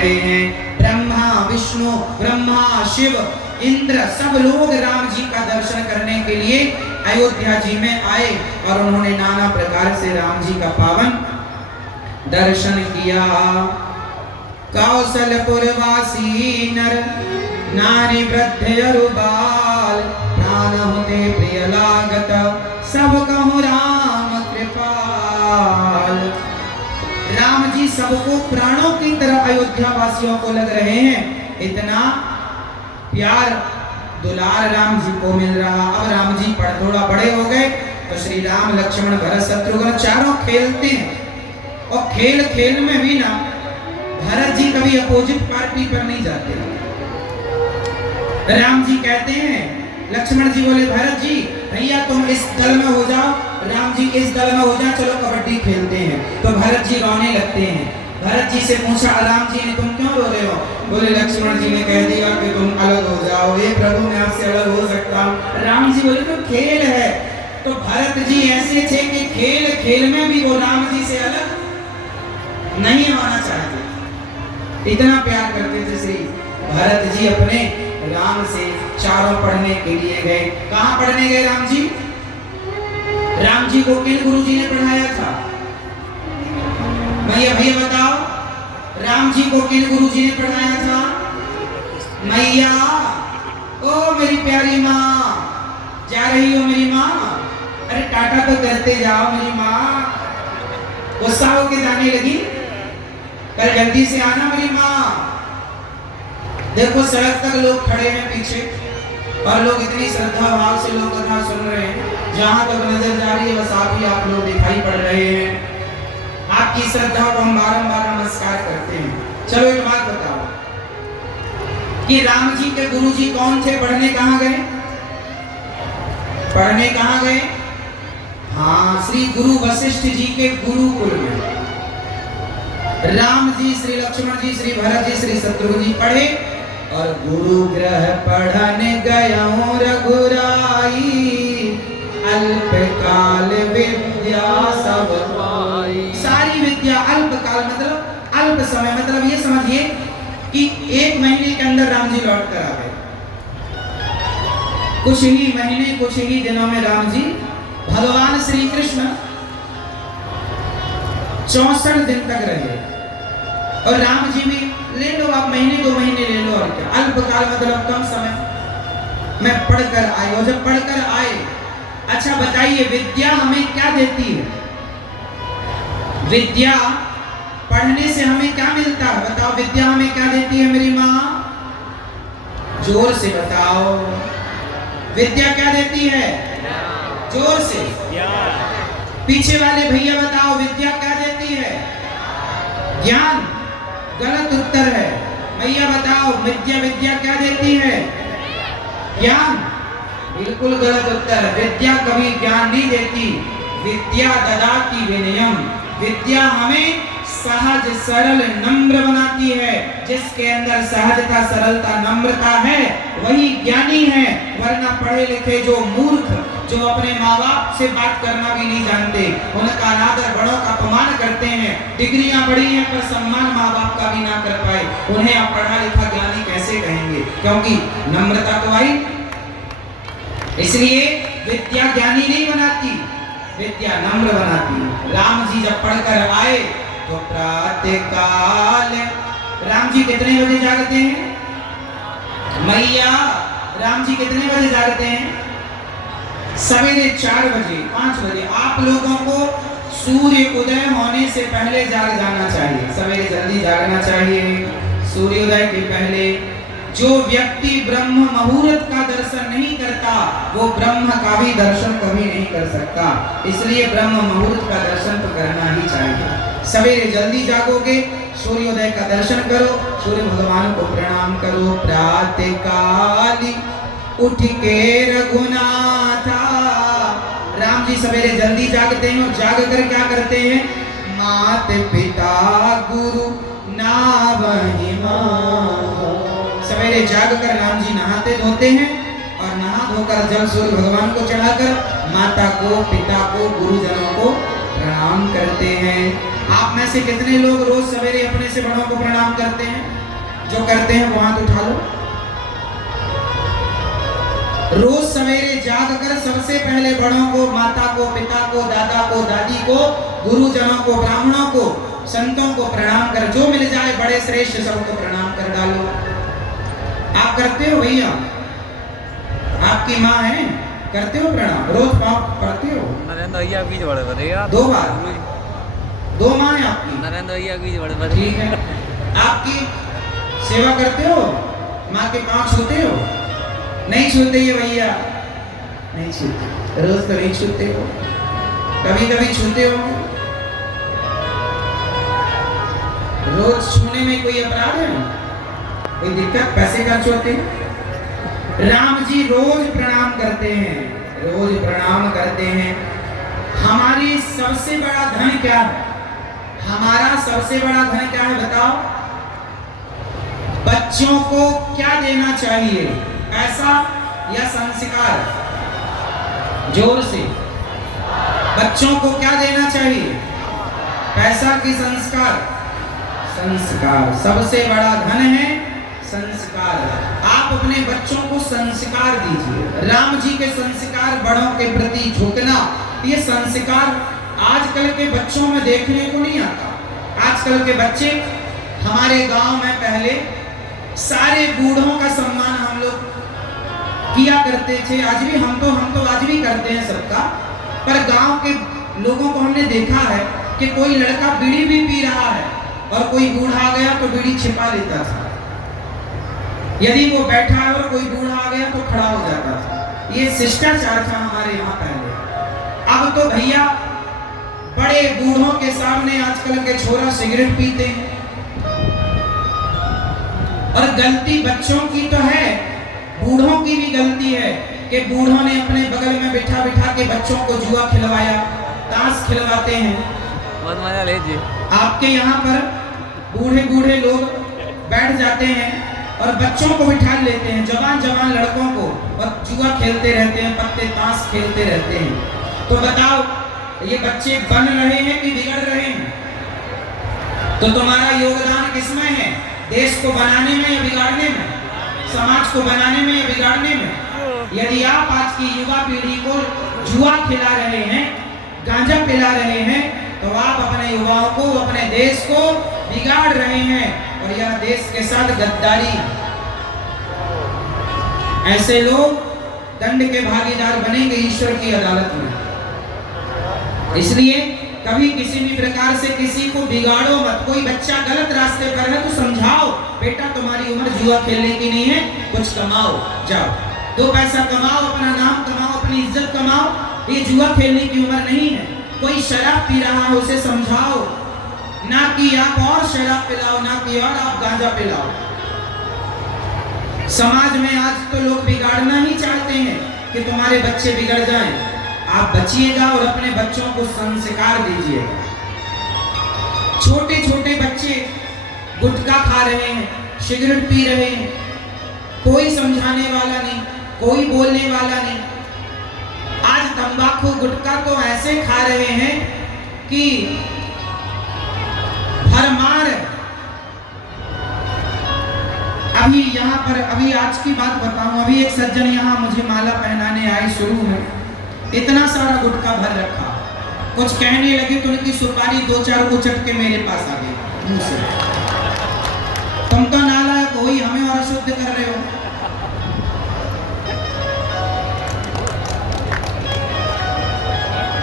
रहे हैं। ब्रह्मा विष्णु, ब्रह्मा शिव, इंद्र सब लोग राम जी का दर्शन करने के लिए अयोध्या जी में आए और उन्होंने नाना प्रकार से राम जी का पावन दर्शन किया। कौशलपुरवासी नर नारी वृद्ध अरु बाल, प्राण होते प्रिय लागत सब कहूँ राम कृपाल। राम जी सबको प्राणों की तरह अयोध्या वासियों को लग रहे हैं। इतना प्यार दुलार राम जी को मिल रहा। अब राम जी थोड़ा बड़े हो गए तो श्री राम लक्ष्मण भरत शत्रुघ्न चारों खेलते हैं और खेल खेल में भी ना भरत जी कभी अपोजिट पार्टी पर नहीं जाते। राम जी कहते हैं, लक्ष्मण जी बोले भरत जी भैया तुम इस दल में हो जाओ, राम जी इस दल में हो जाओ, चलो कबड्डी खेलते हैं। तो भरत जी रोने लगते हैं। भरत जी से पूछा राम जी ने, तुम क्यों रो रहे हो? बोले लक्ष्मण जी ने कह दिया कि तुम अलग हो जाओ। हे प्रभु मैं आपसे अलग हो सकता हूँ? राम जी बोले तो खेल है। तो भरत जी ऐसे थे कि खेल खेल में भी वो राम जी से अलग नहीं होना चाहते, इतना प्यार करते थे श्री भरत जी अपने राम से। चारों पढ़ने के लिए गए। कहाँ पढ़ने गए राम जी? राम जी को किन गुरु जी ने पढ़ाया था? भैया भैया बताओ, राम जी को किन गुरु जी ने पढ़ाया था? मैया ओ मेरी प्यारी माँ, जा रही हो मेरी माँ? अरे टाटा तो करते जाओ मेरी माँ। गुस्सा होके जाने लगी, कल जल्दी से आना मेरी माँ। देखो सड़क तक लोग खड़े हैं पीछे और लोग इतनी श्रद्धा भाव से लोग कथा सुन रहे हैं। जहां तक नजर जा रही है बस आप लोग दिखाई पड़ रहे हैं। आपकी श्रद्धा को हम बारंबार नमस्कार करते हैं। चलो एक बात बताओ कि राम जी के गुरु जी कौन थे? पढ़ने कहाँ गए? पढ़ने कहाँ गए? हाँ, श्री गुरु वशिष्ठ जी के गुरुकुल में राम जी, श्री लक्ष्मण जी, श्री भरत जी, श्री शत्रुघ्न जी पढ़े और गुरु ग्रह पढ़ने गया रघुराई, अल्पकाल विद्या सब पाई। सारी विद्या अल्पकाल मतलब अल्प समय, मतलब ये समझिए कि 1 महीने के अंदर राम जी लौट कर आ गए। कुछ ही महीने कुछ ही दिनों में राम जी, भगवान श्री कृष्ण 64 दिन तक रहे और राम जी भी ले लो आप महीने 2 महीने ले लो और क्या, अल्पकाल मतलब कम समय में पढ़कर आए। और जब पढ़कर आए, अच्छा बताइए विद्या हमें क्या देती है? विद्या पढ़ने से हमें क्या मिलता है? बताओ विद्या हमें क्या देती है मेरी माँ? जोर से बताओ, विद्या क्या देती है? जोर से। पीछे वाले भैया बताओ विद्या क्या देती है? ज्ञान। गलत उत्तर है। भैया बताओ विद्या क्या देती है? ज्ञान। बिल्कुल गलत उत्तर। विद्या कभी ज्ञान नहीं देती। विद्या ददाति विनयम। विद्या हमें सहज सरल नम्र बनाती है। जिसके अंदर सहजता सरलता नम्रता है वही ज्ञानी है। वरना पढ़े लिखे जो मूर्ख, जो अपने माँ बाप से बात करना भी नहीं जानते, उनका अनादर, बड़ों का अपमान करते हैं, डिग्रियां बड़ी हैं पर सम्मान माँ बाप का भी ना कर पाए, उन्हें आप पढ़ा लिखा ज्ञानी कैसे कहेंगे? क्योंकि नम्रता तो आई। इसलिए विद्या ज्ञानी नहीं बनाती, विद्या नम्र बनाती। राम जी जब पढ़कर आए तो प्रातः काल, राम जी कितने बजे जागते हैं? मैया राम जी कितने बजे जागते हैं? सवेरे 4 बजे 5 बजे। आप लोगों को सूर्य उदय होने से पहले जाग जाना चाहिए, सवेरे जल्दी जागना चाहिए सूर्योदय के पहले। जो व्यक्ति ब्रह्म मुहूर्त का दर्शन नहीं करता वो ब्रह्म का भी दर्शन कभी नहीं कर सकता। इसलिए ब्रह्म मुहूर्त का दर्शन तो करना ही चाहिए। सवेरे जल्दी जागोगे, सूर्योदय का दर्शन करो, सूर्य भगवान को प्रणाम करो। प्रातः काल उठ के रघुनाथा, राम जी सवेरे जल्दी जागते हैं और जाग कर क्या करते हैं? मात पिता गुरु नावहि माँ। सवेरे जाग कर राम जी नहाते धोते हैं और नहा धोकर जल सूर्य भगवान को चढ़ाकर माता को, पिता को, गुरुजनों को प्रणाम करते हैं। आप में से कितने लोग रोज सवेरे अपने से बड़ों को प्रणाम करते हैं? जो करते हैं वो हाथ उठा लो। रोज सवेरे जाग कर सबसे पहले बड़ों को, माता को, पिता को, दादा को, दादी को, गुरुजनों को, ब्राह्मणों को, संतों को प्रणाम कर, जो मिल जाए बड़े श्रेष्ठ सबको प्रणाम कर डालो। आप करते हो भैया? आपकी माँ है, करते हो प्रणाम? रोज पाप पढ़ते हो? नरेंद्र भैया की बड़े बड़े यार 2 बार? 2 माँ है आपकी? नरेंद्र भैया की बड़े बड़े। ठीक है। आपकी सेवा करते हो? माँ के पाँव छूते हो? नहीं छूते ये भैया? नहीं छूते। रोज तो नहीं छूते हो, कभी कभी छूते हो। रोज छूने में कोई अपराध है? कोई दिक्कत? पैसे खर्च होते हैं? राम जी रोज प्रणाम करते हैं, रोज प्रणाम करते हैं। हमारी सबसे बड़ा धन क्या है? हमारा सबसे बड़ा धन क्या है बताओ? बच्चों को क्या देना चाहिए? पैसा या संस्कार? जोर से। बच्चों को क्या देना चाहिए? पैसा की संस्कार? संस्कार। सबसे बड़ा धन है संस्कार। आप अपने बच्चों को संस्कार दीजिए। राम जी के संस्कार बड़ों के प्रति झुकना, ये संस्कार आजकल के बच्चों में देखने को नहीं आता। आजकल के बच्चे, हमारे गांव में पहले सारे बूढ़ों का सम्मान हम लोग किया करते थे। आज भी हम तो आज भी करते हैं सबका। पर गांव के लोगों को हमने देखा है कि कोई लड़का बीड़ी भी पी रहा है और कोई बूढ़ा आ गया तो बीड़ी छिपा लेता था। यदि वो बैठा है और कोई बूढ़ा आ गया तो खड़ा हो जाता था। ये शिष्टाचार था हमारे यहाँ पहले। अब तो भैया बड़े बूढ़ों के सामने आजकल के छोरा सिगरेट पीते हैं। और गलती बच्चों की तो है, बूढ़ों की भी गलती है कि बूढ़ों ने अपने बगल में बिठा बिठा के बच्चों को जुआ खिलवाया, ताश खिलवाते हैं। बहुत मजा लीजिए। आपके यहाँ पर बूढ़े बूढ़े लोग बैठ जाते हैं और बच्चों को बिठा लेते हैं, जवान जवान लड़कों को, और जुआ खेलते रहते हैं, पत्ते ताश खेलते रहते हैं। तो बताओ ये बच्चे बन रहे हैं कि बिगड़ रहे हैं? तो तुम्हारा योगदान किसमें है? देश को बनाने में या बिगाड़ने में? समाज को बनाने में या बिगाड़ने में? यदि आप आज की युवा पीढ़ी को जुआ खिला रहे हैं, गांजा पिला रहे हैं, तो आप अपने युवाओं को, अपने देश को बिगाड़ रहे हैं और यह देश के साथ गद्दारी। ऐसे लोग दंड के भागीदार बनेंगे ईश्वर की अदालत में। इसलिए कभी किसी भी प्रकार से किसी को बिगाड़ो मत। कोई बच्चा गलत रास्ते पर है तो समझाओ, बेटा तुम्हारी उम्र जुआ खेलने की नहीं है, कुछ कमाओ, जाओ 2 पैसा कमाओ, अपना नाम कमाओ, अपनी इज्जत कमाओ। ये जुआ खेलने की उम्र नहीं है। कोई शराब पी रहा है उसे समझाओ, ना कि आप और शराब पिलाओ, ना कि और आप गांजा पिलाओ। समाज में आज तो लोग बिगाड़ना ही चाहते हैं कि तुम्हारे बच्चे बिगड़ जाएं। आप बचिएगा और अपने बच्चों को संस्कार दीजिएगा। छोटे छोटे बच्चे गुटखा खा रहे हैं, सिगरेट पी रहे हैं, कोई समझाने वाला नहीं, कोई बोलने वाला नहीं। आज तंबाकू गुटखा तो ऐसे खा रहे हैं कि भरमार। अभी यहाँ पर, अभी आज की बात बताऊं, अभी एक सज्जन यहाँ मुझे माला पहनाने आए शुरू में, इतना सारा गुटखा भर रखा, कुछ कहने लगे तो उनकी सुपारी 2-4 को चट के मेरे पास आ गई मुंह से। तुम तो नालायक हो ही, हमें और अशुद्ध कर रहे हो।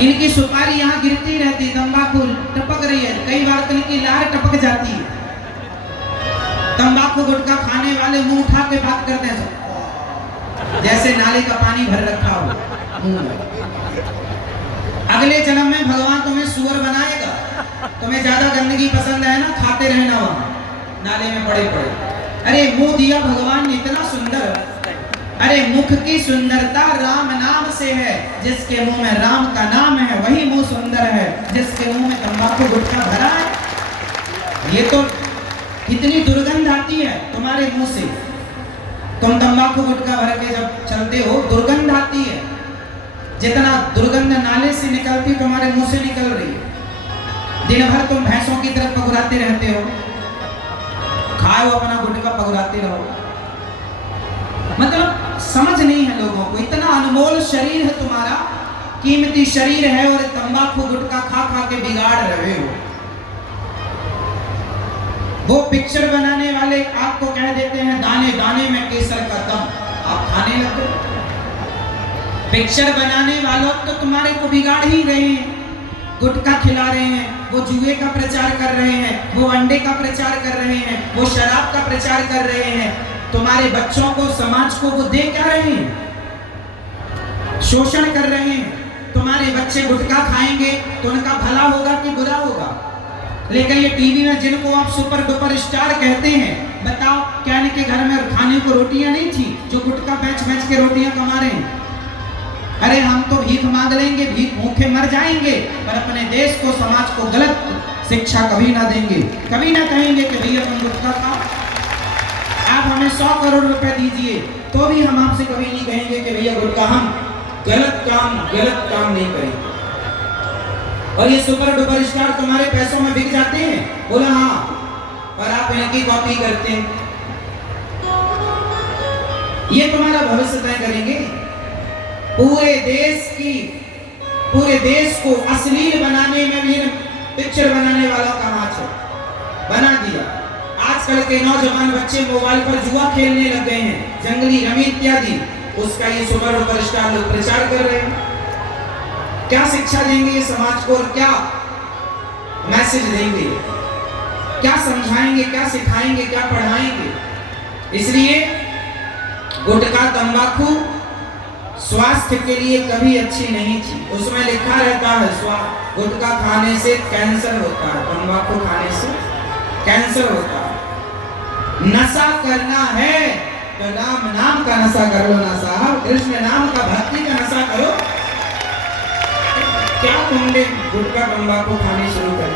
इनकी सुपारी यहाँ गिरती रहती, तंबाकू टपक रही है, कई बार तो इनकी लार टपक जाती है। तंबाकू गुटखा खाने वाले मुंह उठा के बात करते हैं जैसे नाले का पानी भर रखा हो मुंह में। अगले जन्म में भगवान तुम्हें सुअर बनाएगा। तुम्हें ज्यादा गंदगी पसंद है ना, खाते रहना वहां नाले में पड़े पड़े। अरे मुंह दिया भगवान ने इतना सुंदर। अरे मुख की सुंदरता राम नाम से है, जिसके मुंह में राम का नाम है वही मुंह सुंदर है, जिसके मुंह में तंबाकू गुटखा भरा है। ये तो कितनी दुर्गंध आती है तुम्हारे मुंह से। तुम तंबाकू गुटखा भर के जब चलते हो दुर्गंध आती है, जितना दुर्गंध नाले से निकलती तुम्हारे मुंह से निकल रही है। दिन भर तुम भैंसों की तरफ पगुराते रहते हो, खाओ अपना गुटखा पगुराते रहो। मतलब समझ नहीं है लोगों को, इतना अनमोल शरीर है तुम्हारा, कीमती शरीर है, और तंबाकू गुटखा खा खा के बिगाड़ रहे हो। वो पिक्चर बनाने वाले आपको कह देते हैं दाने दाने में केसर का दम, आप खाने लगते। पिक्चर बनाने वालों तो तुम्हारे को बिगाड़ ही रहे हैं, गुटखा खिला रहे हैं, वो जुए का प्रचार कर रहे हैं, वो अंडे का प्रचार कर रहे हैं, वो शराब का प्रचार कर रहे हैं। तुम्हारे बच्चों को, समाज को वो दे क्या रहे हैं? शोषण कर रहे हैं। तुम्हारे बच्चे गुटखा खाएंगे तो उनका भला होगा कि बुरा होगा? लेकिन ये टीवी में जिनको आप सुपर डुपर स्टार कहते हैं, बताओ क्या इनके घर में खाने को रोटियां नहीं थी जो गुटखा बेच बेच के रोटियां कमा रहे हैं? अरे हम तो भीख मांग लेंगे, भीख भूखे मर जाएंगे, पर अपने देश को, समाज को गलत शिक्षा कभी ना देंगे। कभी ना कहेंगे कि भैया तुम गुटखा खाओ, आप हमें 100 करोड़ रुपए दीजिए, तो भी हम आपसे कभी नहीं कहेंगे कि भैया गुटखा, हम गलत काम नहीं करेंगे। और ये सुपर डुपर स्टार तुम्हारे पैसों में बिक जाते हैं, बोला हाँ, और आप इनकी कॉपी करते हैं। ये तुम्हारा भविष्य तय करेंगे। पूरे देश को अश्लील बनाने में भी पिक्चर बनाने वाला का हाथ है, बना दिया। आजकल के नौजवान बच्चे मोबाइल पर जुआ खेलने लग गए हैं, जंगली रमी इत्यादि, उसका ये सुपर डुपर स्टार लोग प्रचार कर रहे हैं। क्या शिक्षा देंगे ये समाज को, और क्या मैसेज देंगे, क्या समझाएंगे, क्या सिखाएंगे, क्या पढ़ाएंगे? इसलिए गुटखा तंबाकू स्वास्थ्य के लिए कभी अच्छी नहीं थी। उसमें लिखा रहता है गुटखा खाने से कैंसर होता है, तंबाकू खाने से कैंसर होता है। नशा करना है तो राम नाम का नशा कर लो ना साहब, कृष्ण नाम का, भक्ति का नशा करो। क्या तुमने गुटखा तंबाकू खाने शुरू कर